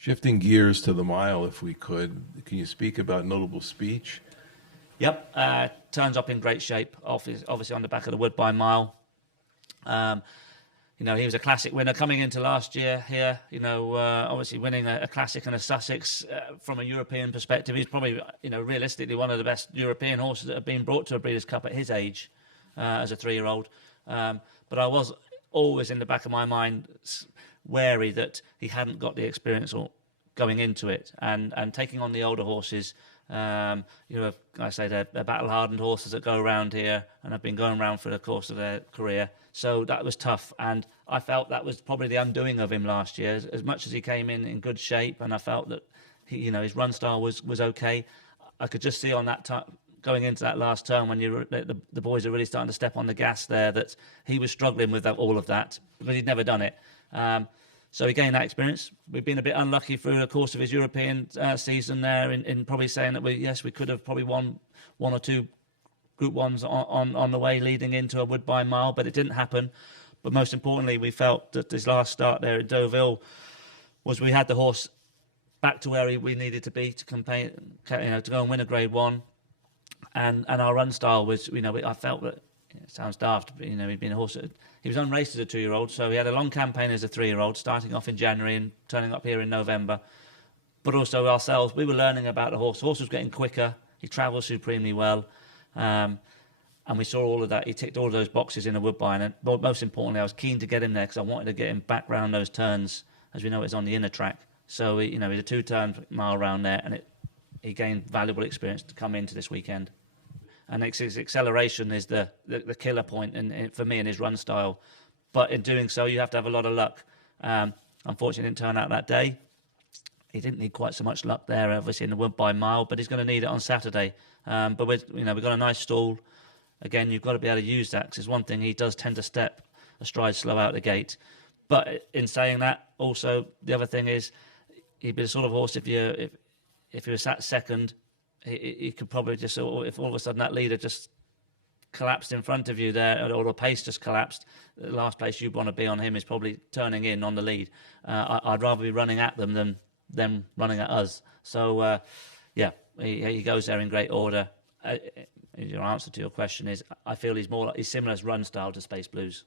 Shifting gears to the mile, if we could, can you speak about notable speech? Yep, turns up in great shape, obviously on the back of the Woodbine Mile. You know, he was a classic winner coming into last year here, you know, obviously winning a classic and a Sussex from a European perspective. He's probably, you know, realistically one of the best European horses that have been brought to a Breeders' Cup at his age as a 3-year-old. But I was always in the back of my mind wary that he hadn't got the experience or going into it and taking on the older horses. You know, like I say, they're battle-hardened horses that go around here and have been going around for the course of their career. So that was tough, and I felt that was probably the undoing of him last year. As much as he came in good shape, and I felt that he, you know, his run style was okay. I could just see on that time going into that last turn when the boys are really starting to step on the gas there that he was struggling with all of that because he'd never done it. So he gained that experience. We've been a bit unlucky through the course of his European season there in probably saying that we could have probably won one or two Group 1s on the way leading into a Woodbine Mile, but it didn't happen. But most importantly, we felt that his last start there at Deauville was we had the horse back to where we needed to be to campaign, you know, to go and win a Grade 1. And our run style was, you know, I felt that, it sounds daft, but, you know, he'd been a horse. He was unraced as a 2-year-old, so he had a long campaign as a 3-year-old, starting off in January and turning up here in November. But also ourselves, we were learning about the horse. The horse was getting quicker. He travelled supremely well. And we saw all of that. He ticked all of those boxes in a Woodbine. And most importantly, I was keen to get him there because I wanted to get him back round those turns. As we know, it's on the inner track. So, you know, he's a 2-turn mile round there, and he gained valuable experience to come into this weekend. And his acceleration is the killer point for me in his run style. But in doing so, you have to have a lot of luck. Unfortunately, it didn't turn out that day. He didn't need quite so much luck there, obviously, in the Woodbine Mile, but he's going to need it on Saturday. But we've got a nice stall. Again, you've got to be able to use that, because there's one thing, he does tend to step a stride slow out the gate. But in saying that, also, the other thing is, he'd be the sort of horse, if he was sat second, he could probably just, if all of a sudden that leader just collapsed in front of you there, or the pace just collapsed, the last place you'd want to be on him is probably turning in on the lead. I'd rather be running at them than them running at us. So, yeah, he goes there in great order. Your answer to your question is, I feel he's similar as run style to Space Blues.